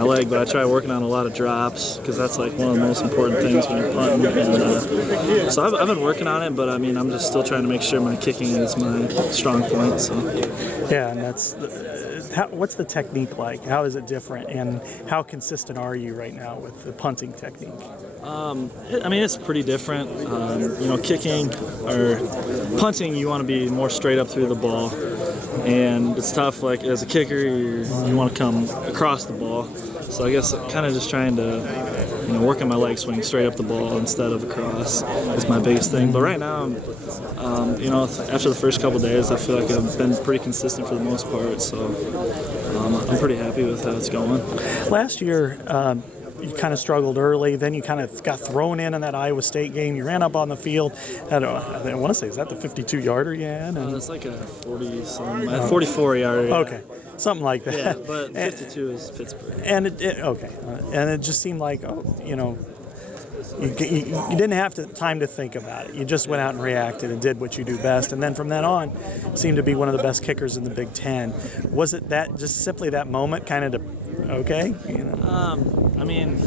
my leg, but I try working on a lot of drops because that's like one of the most important things when you're punting. And, so I've been working on it, but I mean I'm just still trying to make sure my kicking is my strong point. So yeah, and that's what's the technique like? How is it different, and how consistent are you right now with the punting technique? I mean it's pretty different. You know, kicking or punting, you want to be more straight up through the ball, and it's tough. Like as a kicker, you want to come across the ball. So I guess kind of just trying to, you know, work on my leg swing straight up the ball instead of across is my biggest thing. But right now, you know, after the first couple days, I feel like I've been pretty consistent for the most part. So I'm pretty happy with how it's going. Last year, you kind of struggled early, then you kind of got thrown in that Iowa State game. You ran up on the field. I want to say, is that the 52-yarder you had? It's like a 40-some, 44-yarder. Yeah. Okay, something like that. Yeah, but 52 is Pittsburgh. And and it just seemed like, you know, you didn't have time to think about it. You just went out and reacted and did what you do best. And then from then on, seemed to be one of the best kickers in the Big Ten. Was it that just simply that moment kind of okay? You know? I mean,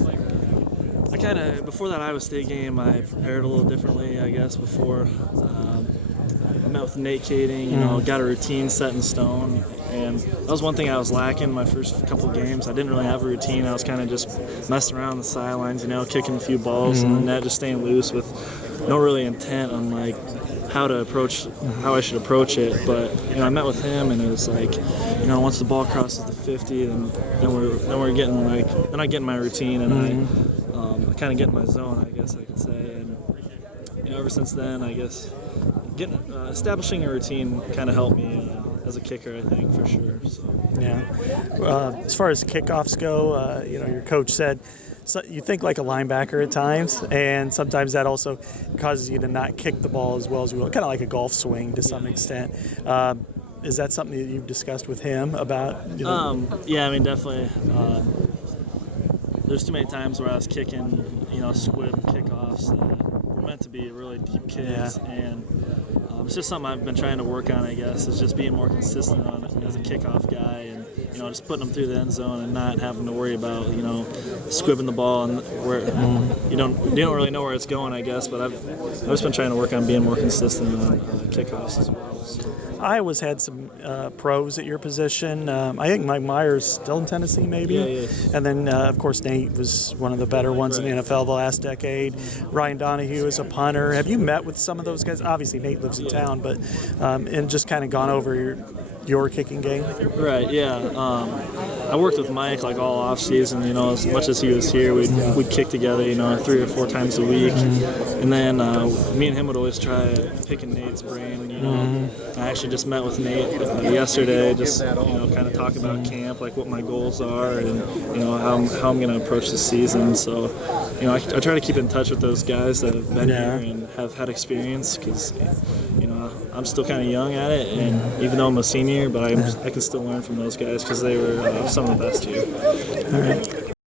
I kind of, before that Iowa State game, I prepared a little differently, I guess, before. I met with Nate Kading, you know, got a routine set in stone. And that was one thing I was lacking my first couple of games. I didn't really have a routine. I was kind of just messing around the sidelines, you know, kicking a few balls in the net, just staying loose with no really intent on, like, how I should approach it. But, you know, I met with him, and it was like, you know, once the ball crosses the 50, then we're getting, like, then I get in my routine, and I kind of get in my zone, I guess I could say. And, you know, ever since then, I guess, establishing a routine kind of helped me as a kicker, I think, for sure. So. Yeah. As far as kickoffs go, you know, your coach said, so you think like a linebacker at times, and sometimes that also causes you to not kick the ball as well as you will, kind of like a golf swing to some extent. Is that something that you've discussed with him about? You know? Yeah, I mean, definitely. There's too many times where I was kicking, you know, squib kickoffs that were meant to be really deep kicks, and it's just something I've been trying to work on, I guess. It's just being more consistent on it as a kickoff guy, and, you know, just putting them through the end zone and not having to worry about, you know, squibbing the ball and where you don't really know where it's going, I guess. But I've just been trying to work on being more consistent on kickoffs as well. So. Iowa's had some pros at your position. I think Mike Myers still in Tennessee, maybe. Yeah, he is. And then, of course, Nate was one of the better ones in the NFL the last decade. Ryan Donahue is a punter. Have you met with some of those guys? Obviously, Nate lives in town, but and just kind of gone over your kicking game? Right, yeah. I worked with Mike like all off season, you know, as much as he was here, we'd kick together, you know, 3 or 4 times a week. And then me and him would always try picking Nate's brain, you know. I actually just met with Nate yesterday, just, you know, kind of talk about camp, like what my goals are and, you know, how I'm going to approach the season. So, you know, I try to keep in touch with those guys that have been here and have had experience because, you know, I'm still kind of young at it, and even though I'm a senior, but I can still learn from those guys because they were some of the best here. All right.